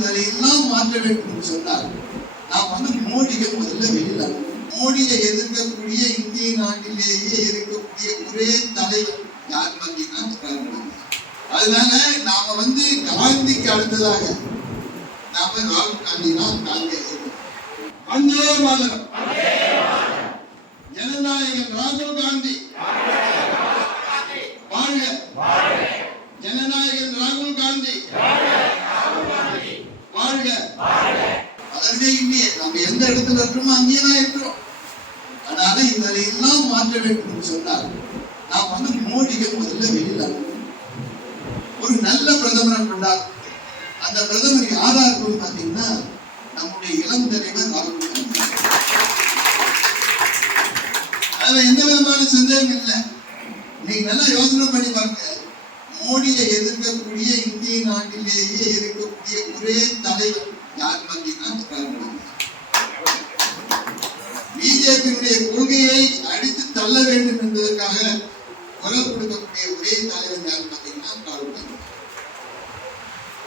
இதனை எல்லாம் மாற்ற வேண்டும் என்று சொன்னார் நாம் வந்து மோடியை முதல்ல வெளியில் மோடியை எதிர்க்கக்கூடிய இந்திய நாட்டிலேயே இருக்கக்கூடிய ஒரே தலைவர் யார் பார்த்தீங்கன்னா அதனால நாம வந்து காந்திக்கு அடுத்ததாக நாம ராகுல் காந்தி தான் காந்தியை வந்தே மாதரம் ஜனநாயகன் ராகுல் காந்தி. வாழ்க. ஜனநாயகன் ராகுல் காந்தி. வாழ்க. அதற்கு இல்லையே நம்ம எந்த இடத்துல இருக்கிறோமோ அங்கேயே தான் இருக்கிறோம். அதனால இதனை மாற்ற வேண்டும் சொன்னார் நாம் வந்து மோடிக்கு முதல்ல வெளியில் ஒரு நல்ல பிரதமரை கொண்டார். அந்த பிரதமர் யாரா இருக்கும் பாத்தீங்கன்னா நம்முடைய இளம் தலைவர் ராகுல் காந்தி. அதுல எந்த விதமான சந்தேகம் இல்லை. நீங்க நல்லா யோசனை பண்ணி பாருங்க. மோடியை எதிர்க்கக்கூடிய இந்திய நாட்டிலேயே இருக்கக்கூடிய ஒரே தலைவர் யார் பார்த்தீங்கன்னா ராகுல் பிஜேபியுடைய கொள்கையை அடித்து தள்ள வேண்டும் என்பதற்காக குரல் கொடுக்கக்கூடிய ஒரே தலைவர் யார் பார்த்தீங்கன்னா ராகுல் காந்தி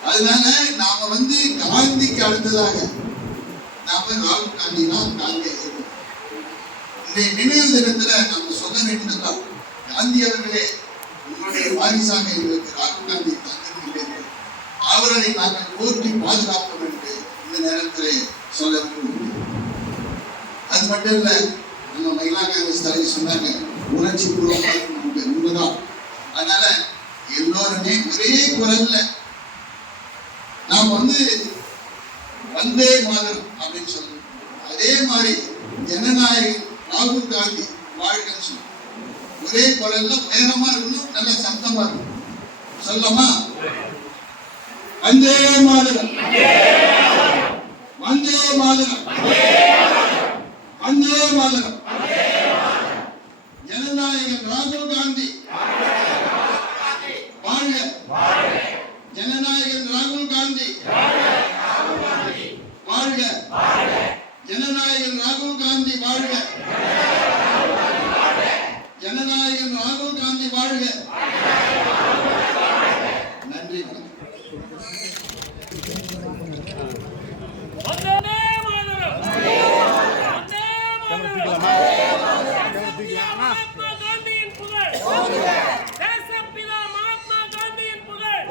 அதனால நாம வந்து காந்திக்கு அடுத்ததாக நாம ராகுல் காந்தி தான் காந்தியாக எதிர்க்கணும். இன்றைய நினைவு தினத்துல நம்ம சொல்ல வேண்டியதுதான் வாரிசாக எங்களுக்கு ராகுல் காந்தி தந்திருக்கின்றீர்கள் அவர்களை நாங்கள் போற்றி பாதுகாப்போம் என்று இந்த நேரத்திலே சொல்ல விரும்புகிறேன் அது மட்டும் இல்ல நம்ம மகிழா காங்கிரஸ் தலைவர் சொன்னாங்க உணர்ச்சி பூர்வமாக உண்மைதான் அதனால எல்லோருமே ஒரே குரல்ல நாம் வந்து வந்தே மாதம் அப்படின்னு சொல்றோம் அதே மாதிரி ஜனநாயகம் ராகுல் காந்தி வாழ்கன்னு சொல்லணும் ஒரே குரல்ல வேகமா இருக்கணும் நல்ல சத்தமா இருக்கணும் சொல்லமா வந்தே மாதிரம் வந்தே மாதிரம் வந்தே மாதிரம் ஜனநாயகன் ராகுல் காந்தி. வாழ்க. ஜனநாயகன் ராகுல் காந்தி. வாழ்க. ஜனநாயகன் ராகுல் காந்தி வாழ்க ஜனநாயகன் ராகுல் காந்தி வாழ்க நன்றி. மகாத்மா காந்தியின் புகழ்.